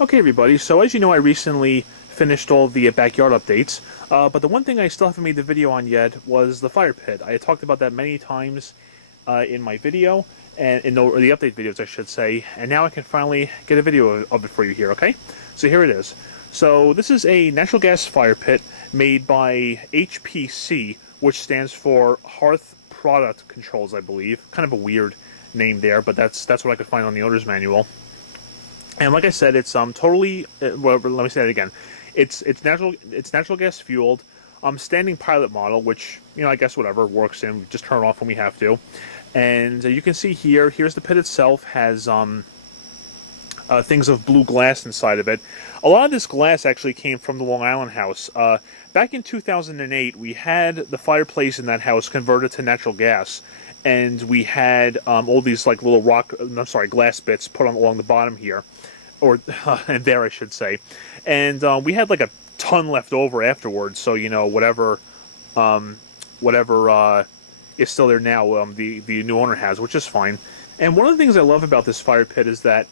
Okay, everybody, so as you know, I recently finished all the backyard updates, but the one thing I still haven't made the video on yet was the fire pit. I had talked about that many times in my video, and or the update videos, I should say, and now I can finally get a video of it for you here, okay? So here it is. So this is a natural gas fire pit made by HPC, which stands for Hearth Products Controls, I believe. Kind of a weird name there, but that's what I could find on the owner's manual. And like I said, it's totally. Well, let me say that again. It's natural gas fueled, standing pilot model, which I guess whatever works in. We just turn it off when we have to. And you can see here. Here's the pit itself. Has things of blue glass inside of it. A lot of this glass actually came from the Long Island house. Back in 2008, we had the fireplace in that house converted to natural gas, and we had all these like little glass bits put on along the bottom here, or and there I should say, and we had like a ton left over afterwards. So whatever is still there now, the new owner has, which is fine. And one of the things I love about this fire pit is that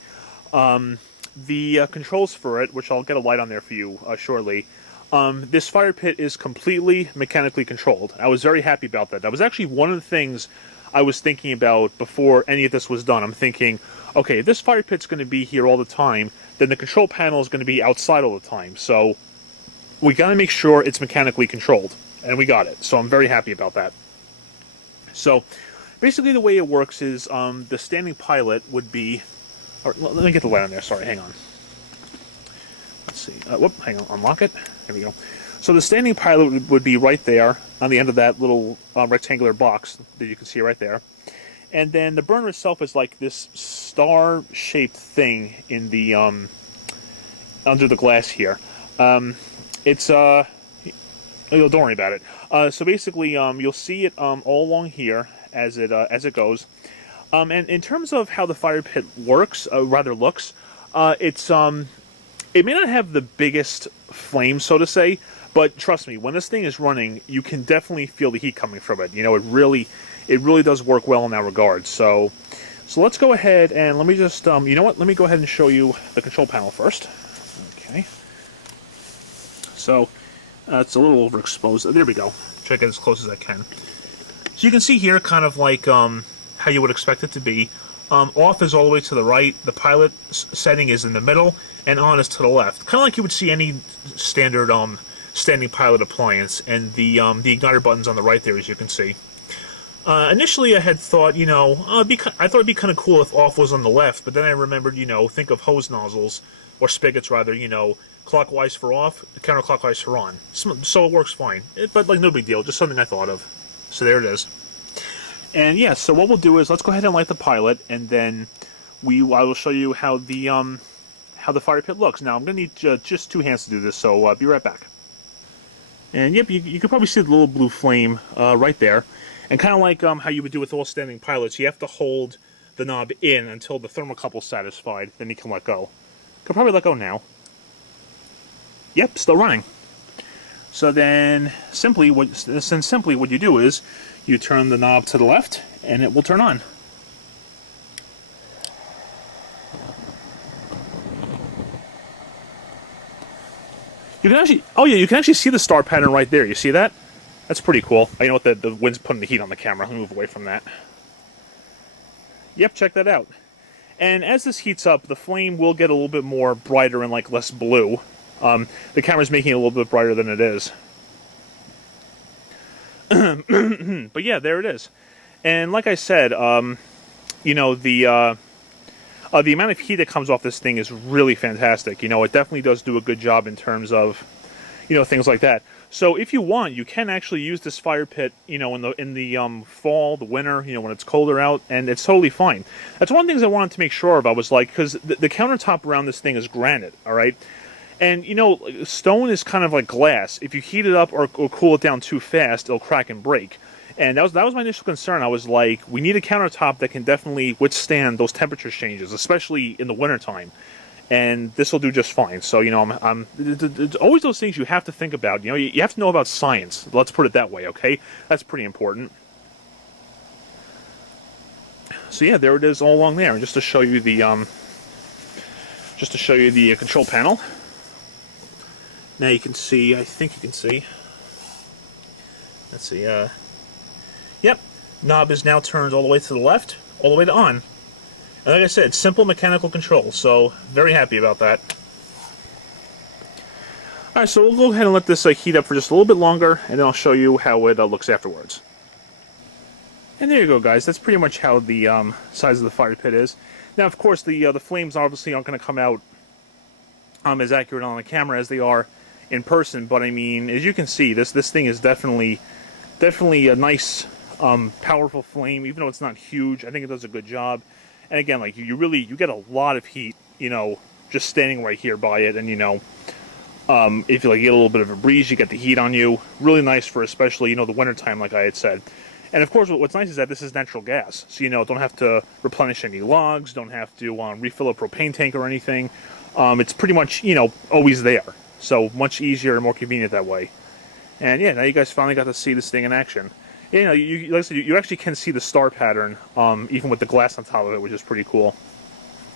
the controls for it, which I'll get a light on there for you shortly. This fire pit is completely mechanically controlled. I was very happy about that. That was actually one of the things I was thinking about before any of this was done. I'm thinking, okay, if this fire pit's going to be here all the time, then the control panel is going to be outside all the time. So we got to make sure it's mechanically controlled, and we got it. So I'm very happy about that. So basically the way it works is the standing pilot would be... Let me get the light on there. Sorry, hang on. Let's see. Hang on. Unlock it. There we go. So the standing pilot would be right there on the end of that little rectangular box that you can see right there. And then the burner itself is like this star-shaped thing in the under the glass here. It's don't worry about it. So basically, you'll see it all along here as it goes. And in terms of how the fire pit works, looks, it may not have the biggest flame, so to say, but trust me, when this thing is running, you can definitely feel the heat coming from it. It really does work well in that regard. So let's go ahead and let me just, you know what? Let me go ahead and show you the control panel first. Okay. So it's a little overexposed. There we go. Try to get as close as I can. So you can see here, kind of like how you would expect it to be. Off is all the way to the right, the pilot setting is in the middle, and on is to the left. Kind of like you would see any standard standing pilot appliance, and the igniter button's on the right there, as you can see. Initially I had thought, I thought it'd be kind of cool if off was on the left, but then I remembered, think of hose nozzles, or spigots rather, clockwise for off, counterclockwise for on. So it works fine. But like no big deal, just something I thought of. So there it is. And yeah, so what we'll do is let's go ahead and light the pilot, and then I will show you how the fire pit looks. Now I'm going to need just two hands to do this, so be right back. And yep, you can probably see the little blue flame right there. And kind of like how you would do with all standing pilots, you have to hold the knob in until the thermocouple's satisfied, then you can let go. Could probably let go now. Yep, still running. So then simply what you do is you turn the knob to the left, and it will turn on. You can actually see the star pattern right there. You see that? That's pretty cool. You know what? The wind's putting the heat on the camera. Let me move away from that. Yep, check that out. And as this heats up, the flame will get a little bit more brighter and like less blue. The camera's making it a little bit brighter than it is. But yeah, there it is. And like I said, the amount of heat that comes off this thing is really fantastic. It definitely does do a good job in terms of, things like that. So if you want, you can actually use this fire pit, in the fall, the winter, when it's colder out, and it's totally fine. That's one of the things I wanted to make sure of. I was like, because the countertop around this thing is granite, all right? And, stone is kind of like glass. If you heat it up or cool it down too fast, it'll crack and break. And that was my initial concern. I was like, we need a countertop that can definitely withstand those temperature changes, especially in the wintertime. And this will do just fine. So, it's always those things you have to think about. You have to know about science. Let's put it that way, okay? That's pretty important. So, yeah, there it is all along there. And just to show you the just to show you the control panel. Now you can see, I think you can see. Let's see, yep, knob is now turned all the way to the left, all the way to on. And like I said, simple mechanical control, so very happy about that. Alright, so we'll go ahead and let this heat up for just a little bit longer, and then I'll show you how it looks afterwards. And there you go, guys. That's pretty much how the size of the fire pit is. Now, of course, the flames obviously aren't going to come out as accurate on the camera as they are in person, but I mean, as you can see, this thing is definitely a nice, powerful flame, even though it's not huge. I think it does a good job. And again, like, you get a lot of heat, you know, just standing right here by it, and, you know, if you, like, get a little bit of a breeze, you get the heat on you. Really nice for especially, you know, the wintertime, like I had said. And, of course, what's nice is that this is natural gas, so, you know, don't have to replenish any logs, don't have to refill a propane tank or anything. It's pretty much, you know, always there. So much easier and more convenient that way. And yeah, now you guys finally got to see this thing in action. You know, like I said, you actually can see the star pattern, even with the glass on top of it, which is pretty cool.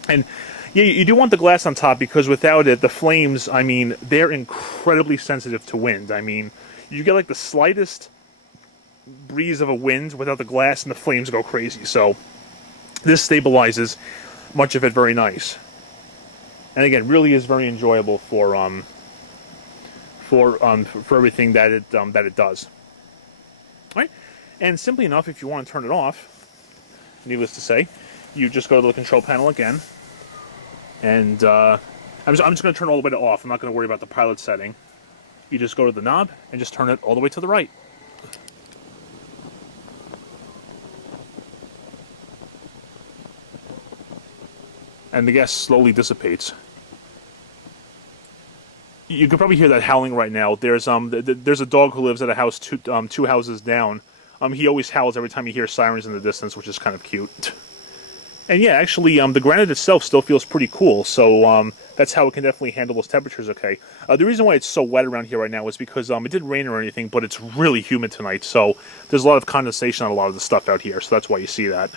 And yeah, you do want the glass on top because without it, the flames, I mean, they're incredibly sensitive to wind. I mean, you get like the slightest breeze of a wind without the glass and the flames go crazy. So this stabilizes much of it very nice. And again, really is very enjoyable for everything that it does. All right, and simply enough, if you want to turn it off, needless to say, you just go to the control panel again, and I'm just going to turn it all the way to off. I'm not going to worry about the pilot setting. You just go to the knob and just turn it all the way to the right. And the gas slowly dissipates. You can probably hear that howling right now. There's a dog who lives at a house two houses down. He always howls every time he hears sirens in the distance, which is kind of cute. And yeah, actually, the granite itself still feels pretty cool, so that's how it can definitely handle those temperatures okay. The reason why it's so wet around here right now is because it didn't rain or anything, but it's really humid tonight, so there's a lot of condensation on a lot of the stuff out here, so that's why you see that.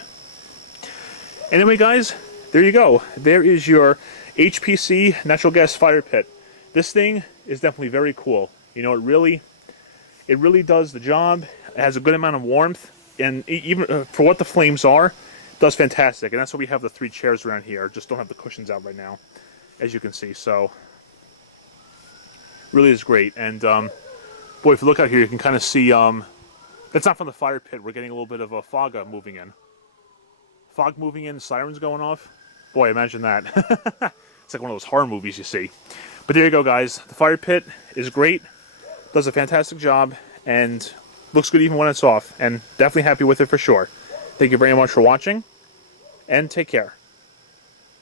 Anyway, guys, there you go. There is your HPC natural gas fire pit. This thing is definitely very cool. You know, it really does the job. It has a good amount of warmth, and even for what the flames are, it does fantastic. And that's why we have the 3 chairs around here. Just don't have the cushions out right now, as you can see. So, really is great. And boy, if you look out here, you can kind of see. That's not from the fire pit. We're getting a little bit of a fog moving in. Fog moving in, sirens going off. Boy, imagine that. It's like one of those horror movies you see. But there you go, guys. The fire pit is great, does a fantastic job, and looks good even when it's off. And definitely happy with it for sure. Thank you very much for watching, and take care.